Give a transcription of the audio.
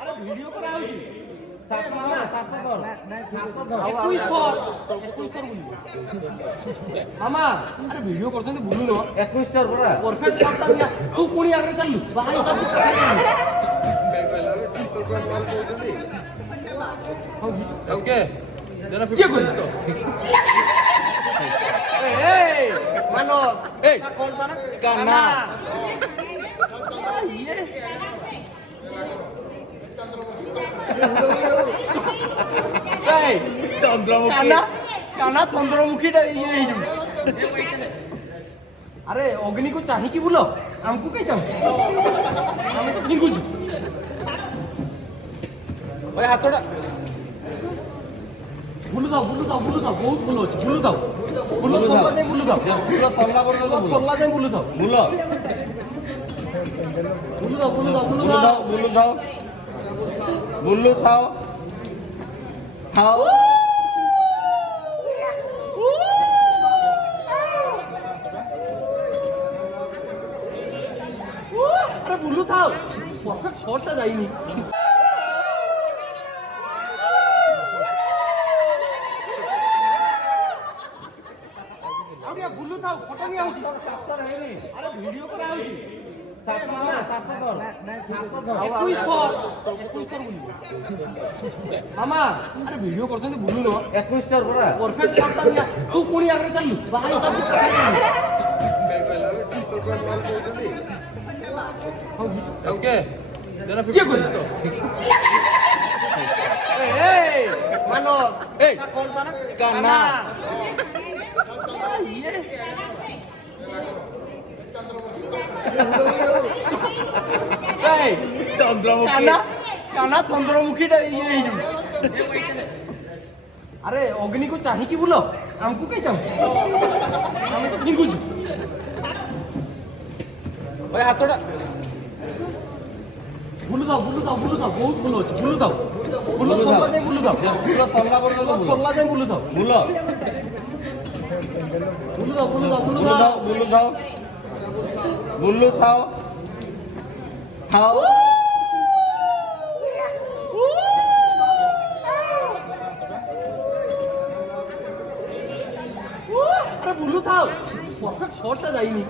আরে ভিডিও করা হচ্ছে মামা আরে ভিডিও করছেন বুঝুন 21 টা পড়া परफेक्ट শটটা নিয়া খুব কোনি আগে চালু ভাই সব আজকে জানা কি করি এই মানো এই কোন বানা কানা ইয়ে এই চন্দ্রমুখী কানা কানা চন্দ্রমুখীটা ইয়ে হই যাবে আরে অগ্নি কো চাহি কি বলো আমকু কাই চাও আমি তো ভিঙ্গুছু ওই হাতটা বুলু দাও বহুত বুলু আছে বুলু দাও বুলু সরলা যাই বুলু দাও পুরো সল্লা বড় সরলা যাই বুলু দাও মুলো বুলু দাও বুলু দাও বুলু খাও খাও আরে বুলু থাও পারফেক্ট শটটা যায়নি আরে বুলু থাও ফটো নিয়ে আউছি আরে ভিডিও করা আউছি মামা আরে ভিডিও করছেন বুঝুন 21 টার পড়া परफेक्ट শটটা নিয়া খুব কোনি আগে চালু ভাই সব আজকে জানা কি করি এই মানো এই কোন বানা কানা ইয়ে এই চন্দ্রমুখী কানা কানা চন্দ্রমুখীটা ইয়ে হই যাবে আরে অগ্নি কো চাহি কি বলো আমকু কাই চাও আমি তো ভিঙ্গুছু ওই হাতটা বুলু দাও বহুত বুলু আছে বুলু দাও বুলু সরলা যাই বুলু দাও পুরো সল্লা বড় সরলা যাই বুলু দাও মুলো বুলু দাও বুলু খাও খাও আরে বুলু থাও পারফেক্ট শটটা যায়নি